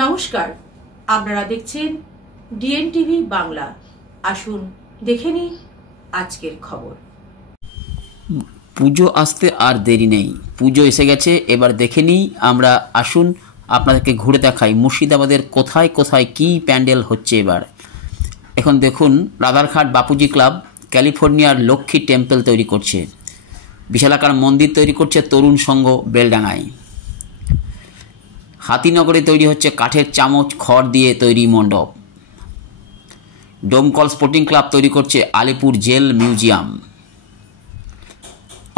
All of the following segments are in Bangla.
নমস্কার, আপনারা দেখছেন ডিএনটিভি বাংলা। আসুন দেখে নিন আজকের খবর। পুজো আসতে আর দেরি নেই, পুজো এসে গেছে। এবার দেখে নিই আমরা, আসুন আপনাদেরকে ঘুরে দেখাই মুর্শিদাবাদের কোথায় কোথায় কি প্যান্ডেল হচ্ছে। এবার এখন দেখুন, রাধারঘাট বাপুজি ক্লাব ক্যালিফোর্নিয়ার লক্ষ্মী টেম্পল তৈরি করছে, বিশালাকার মন্দির তৈরি করছে তরুণ সংঘ বেলডাঙায়। হাতিনগরে তৈরি হচ্ছে কাঠের চামচ খড় দিয়ে তৈরি মণ্ডপ। ডোমকল স্পোর্টিং ক্লাব তৈরি করছে আলিপুর জেল মিউজিয়াম।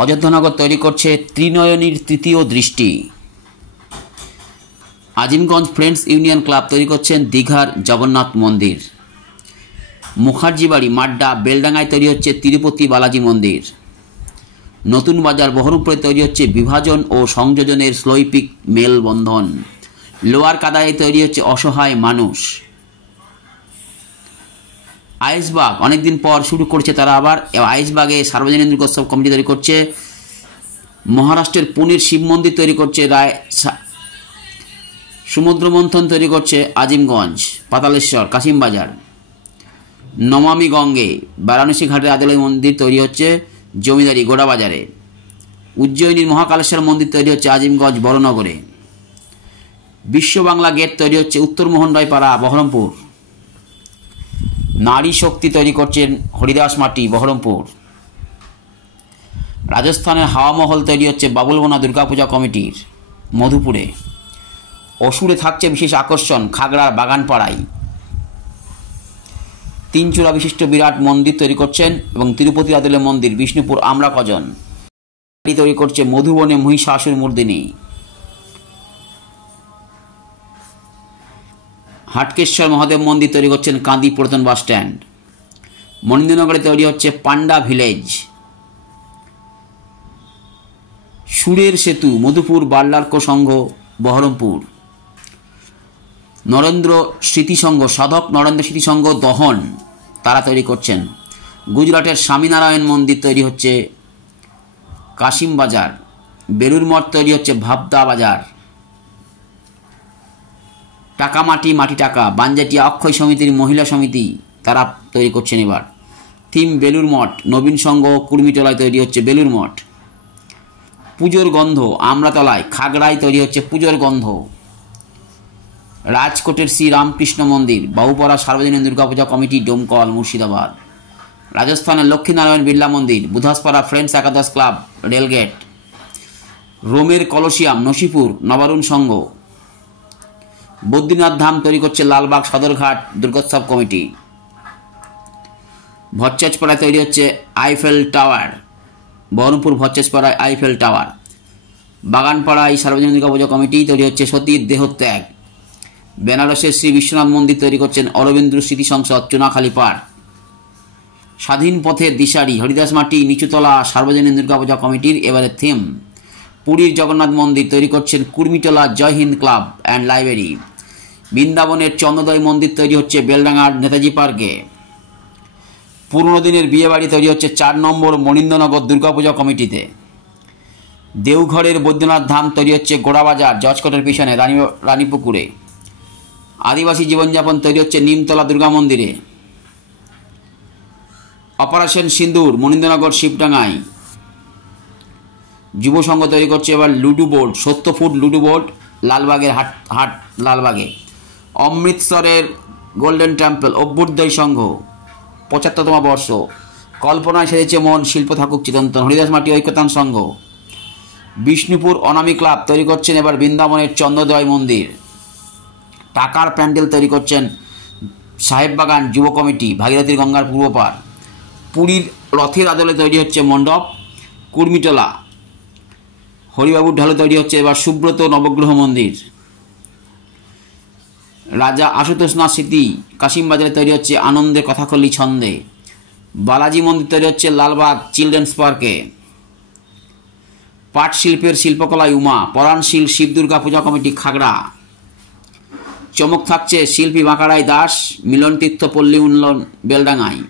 অযোধ্যানগর তৈরি করছে ত্রিনয়নীর তৃতীয় দৃষ্টি। আজিমগঞ্জ ফ্রেন্ডস ইউনিয়ন ক্লাব তৈরি করছেন দীঘার জগন্নাথ মন্দির। মুখার্জি বাড়ি মাড্ডা বেলডাঙায় তৈরি হচ্ছে তিরুপতি বালাজি মন্দির। নতুন বাজার বহরমপুরে তৈরি হচ্ছে বিভাজন ও সংযোজনের শৈল্পিক মেলবন্ধন। লোয়ার কাদায় তৈরি হচ্ছে অসহায় মানুষ। আইসবাগ অনেকদিন পর শুরু করছে তারা আবার। আইসবাগে সার্বজনীন দুর্গোৎসব কমিটি তৈরি করছে। মহারাষ্ট্রের পুনের শিব মন্দির তৈরি করছে রায়। সমুদ্র মন্থন তৈরি করছে আজিমগঞ্জ পাতালেশ্বর কাশিমবাজার। নমামি গঙ্গে বারাণসী ঘাটের আদলের মন্দির তৈরি হচ্ছে জমিদারি গোড়াবাজারে। উজ্জয়িনীর মহাকালেশ্বর মন্দির তৈরি হচ্ছে আজিমগঞ্জ বড়নগরে। বিশ্ব বাংলা গেট তৈরি হচ্ছে উত্তর মোহনরায়পাড়া বহরমপুর। নারী শক্তি তৈরি করছেন হরিদাস মাটি বহরমপুর। রাজস্থানের হাওয়া মহল তৈরি হচ্ছে বাবুলবোনা দুর্গাপূজা কমিটির মধুপুরে। অসুরে থাকছে বিশেষ আকর্ষণ খাগড়ার বাগানপাড়ায়। তিনচূড়া বিশিষ্ট বিরাট মন্দির তৈরি করছেন এবং তিরুপতি আদলের মন্দির বিষ্ণুপুর আমরা কজন তৈরি করছে মধুবনে মহিষাসুর মর্দিনী। হাটকেশ্বর মহাদেব মন্দির তৈরি করছেন কান্দি পুরাতন বাস স্ট্যান্ড। মনীন্দ্রনগরে তৈরি হচ্ছে পান্ডা ভিলেজ। সুরের সেতু মধুপুর বাল্লার্ক সংঘ বহরমপুর। নরেন্দ্র স্মৃতিসংঘ সাধক নরেন্দ্র স্মৃতিসংঘ দহন তারা তৈরি করছেন। গুজরাটের স্বামীনারায়ণ মন্দির তৈরি হচ্ছে কাশিমবাজার। বেলুর মঠ তৈরি হচ্ছে ভাবদা বাজার। টাকা মাটি মাটি টাকা বানজাটিয়া অক্ষয় সমিতির মহিলা সমিতি তারা তৈরি করছেন এবার। থিম বেলুর মঠ নবীন সংঘ কুর্মিটলায় তৈরি হচ্ছে বেলুর মঠ। পুজোর গন্ধ আমরাতলায় খাগড়ায় তৈরি হচ্ছে পুজোর গন্ধ। রাজকোটের শ্রী রামকৃষ্ণ মন্দির বাহুপাড়া সার্বজনীন দুর্গাপূজা কমিটি ডোমকল মুর্শিদাবাদ। রাজস্থানের লক্ষ্মীনারায়ণ বিড়লা মন্দির বুধাসপাড়া ফ্রেন্ডস একাদশ ক্লাব রেলগেট। রোমের কলসিয়াম নসিপুর নবারুণ সংঘ। বদ্রীনাথ ধাম তৈরি করছে লালবাগ সদরঘাট দুর্গোৎসব কমিটি। ভট্টাচপাড়ায় তৈরি হচ্ছে আইফেল টাওয়ার। বহরমপুর ভট্টাচপাড়ায় আইফেল টাওয়ার। বাগানপাড়ায় সার্বজনীন দুর্গাপূজা কমিটি তৈরি হচ্ছে সতীর দেহত্যাগ। বেনারসের শ্রী বিশ্বনাথ মন্দির তৈরি করছেন অরবিন্দ স্মৃতি সংসদ চুনাখালী পার্ক। স্বাধীন পথের দিশারি হরিদাস মাটি নিচুতলা সার্বজনীন দুর্গাপূজা কমিটির এবারে থিম। পুরীর জগন্নাথ মন্দির তৈরি করছেন কুর্মিটলা জয় হিন্দ ক্লাব অ্যান্ড লাইব্রেরি। বৃন্দাবনের চন্দ্রোদয় মন্দির তৈরি হচ্ছে বেলডাঙার নেতাজি পার্কে। পুরনো দিনের বিয়েবাড়ি তৈরি হচ্ছে 4 নম্বর মনীন্দ্রনগর দুর্গাপূজা কমিটিতে। দেওঘরের বৈদ্যনাথ ধাম তৈরি হচ্ছে গোড়াবাজার জজকোটের পিছনে রানীপুকুরে। আদিবাসী জীবনযাপন তৈরি হচ্ছে নিমতলা দুর্গা মন্দিরে। অপারেশন সিন্দুর মনীন্দ্রনগর শিবডাঙ্গায়। যুব সংঘ তৈরি করছে এবার ludo board 70 foot ludo board লালবাগের হাট লালবাগে। অমৃতসরের গোল্ডেন টেম্পল অভ্যুদয় সংঘ 75তম বর্ষ। কল্পনায় সেজেছে মন শিল্প থাকুক চিরন্তন হরিদাস মাটি ঐক্যতান সংঘ। বিষ্ণুপুর অনামী ক্লাব তৈরি করছেন এবার বৃন্দাবনের চন্দ্রোদয় মন্দির। টাকার প্যান্ডেল তৈরি করছেন সাহেববাগান যুব কমিটি ভাগীরথীর গঙ্গার পূর্ব পার। পুরীর রথের আদলে তৈরি হচ্ছে মণ্ডপ কুর্মিটলা। হরিবাবুর ঢালু তৈরি হচ্ছে এবার সুব্রত নবগ্রহ মন্দির। রাজা আশুতোষনাথ স্মৃতি কাশিমবাজারে তৈরি হচ্ছে আনন্দে কথাকলি ছন্দে। বালাজি মন্দির তৈরি হচ্ছে লালবাগ চিলড্রেন্স পার্কে। পাট শিল্পের শিল্পকলায় উমা পরাণশীল শিব দুর্গা পূজা কমিটি খাগড়া। চমক থাকছে শিল্পী বাঁকারাই দাস মিলন তীর্থ পল্লী উন্নয়ন বেলডাঙায়।